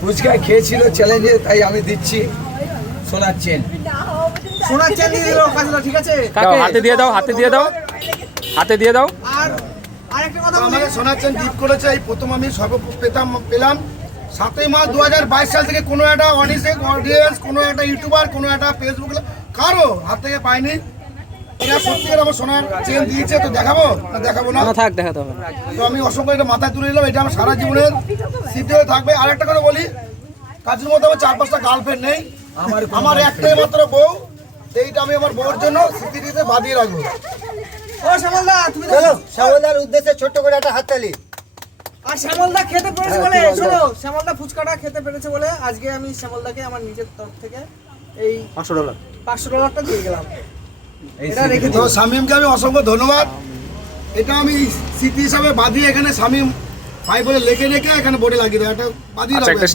ফুচকা খেয়েছিল চ্যালেঞ্জে, তাই আমি দিচ্ছি সোনার চেন। সোনার চেন দিয়ে দিল কাজলা, ঠিক আছে? দাও, হাতে দিয়ে দাও, হাতে দিয়ে দাও, হাতে দিয়ে দাও। আর আরেকটা কথা বলি, আমাকে সোনার চেন গিফট করেছে, এই প্রথম আমি পেলাম 7ই মার্চ 2022 সাল থেকে। কোনো একটা অডিয়েন্স, কোনো একটা ইউটিউবার, কোনো একটা ফেসবুক কারো হাত থেকে পাইনি। এরা সত্যিকার আমার সোনার চেন দিয়েছে, তো দেখাবো না দেখাবো না? থাক, দেখাতে হবে না। তো আমি অসংখ্য এটা মাথায় তুলে নিলাম, এটা আমার সারা জীবনের স্মৃতি হয়ে থাকবে। আর একটা কথা বলি, কাজের মধ্যে আমার 4-5টা গার্লফ্রেন্ড নেই, আমার একটাই মাত্র বউ। এইটা আমি আমার বউর জন্য স্মৃতিতে বাঁধিয়ে রাখবো। ও শ্যামলদা, তুমি চলো শ্যামলদার উদ্দেশ্যে ছোট্ট করে একটা হাততালি। আর শ্যামলদা খেতে পেরেছে বলে, শোনো, শ্যামলদা ফুচকাটা খেতে পেরেছে বলে আজকে আমি শ্যামলদাকে আমার নিজের তরফ থেকে এই $500 দিয়ে গেলাম। এটা রেখে তো দিও। শামীমকে আমি অসংখ্য ধন্যবাদ। এটা আমি স্মৃতি হিসাবে বাঁধিয়ে এখানে শামীম ভাই বলে লেখে রেখে এখানে বোর্ডে লাগিয়ে দেবো, এটা বাঁধিয়ে আচ্ছা, রাখবো। একটা